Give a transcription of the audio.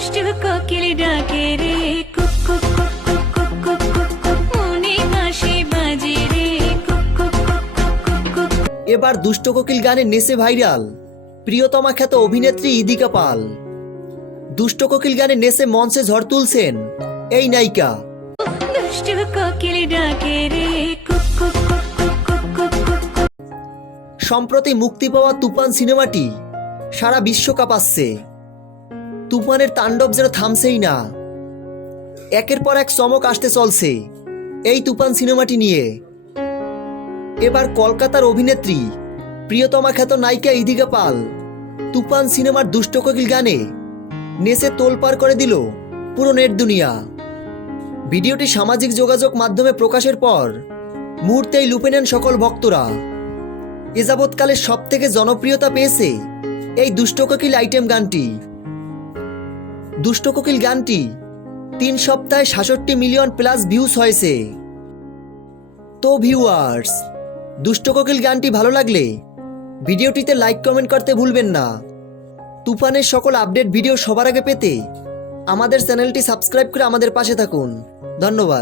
দুষ্টু কোকিল ডাকে রে কুক কুক কুক কুক কুক কুক কুক কুক মনে হাসি বাজে রে কুক কুক কুক কুক কুক কুক এবার দুষ্ট কোকিল গানে নেচে ভাইরাল প্রিয়তমা খ্যাত অভিনেত্রী ইদিকা পাল দুষ্ট কোকিল গানে নেচে মঞ্চে ঝড় তুলছেন এই নায়িকা দুষ্টু কোকিল ডাকে রে কুক কুক কুক কুক কুক কুক কুক কুক সম্প্রতি মুক্তি পাওয়া তুফান সিনেমাটি সারা বিশ্ব কাঁপাচ্ছে তুফানের তাণ্ডব যেন থামছেই না। একের পর এক চমক আসতে চলছে এই তুফান সিনেমাটি নিয়ে। এবার কলকাতার অভিনেত্রী প্রিয়তমা খ্যাত নায়িকা ইদিকা পাল তুফান সিনেমার দুষ্ট কোকিল গানে নেচে তোলপার করে দিল পুরো নেট দুনিয়া। ভিডিওটি সামাজিক যোগাযোগ মাধ্যমে প্রকাশের পর মুহূর্তেই লুপে নেন সকল ভক্তরা। এ যাবৎকালে সব থেকে জনপ্রিয়তা পেয়েছে এই দুষ্ট কোকিল আইটেম গানটি। দুষ্ট কোকিল গানটি। তিন সপ্তাহে সাতষট্টি মিলিয়ন প্লাস ভিউজ হয়েছে। তো ভিউয়ার্স, দুষ্ট কোকিল গানটি ভালো লাগলে ভিডিওটিতে লাইক, কমেন্ট করতে ভুলবেন না। তুফানের সকল আপডেট ভিডিও সবার আগে পেতে আমাদের চ্যানেলটি সাবস্ক্রাইব করে আমাদের পাশে থাকুন। ধন্যবাদ।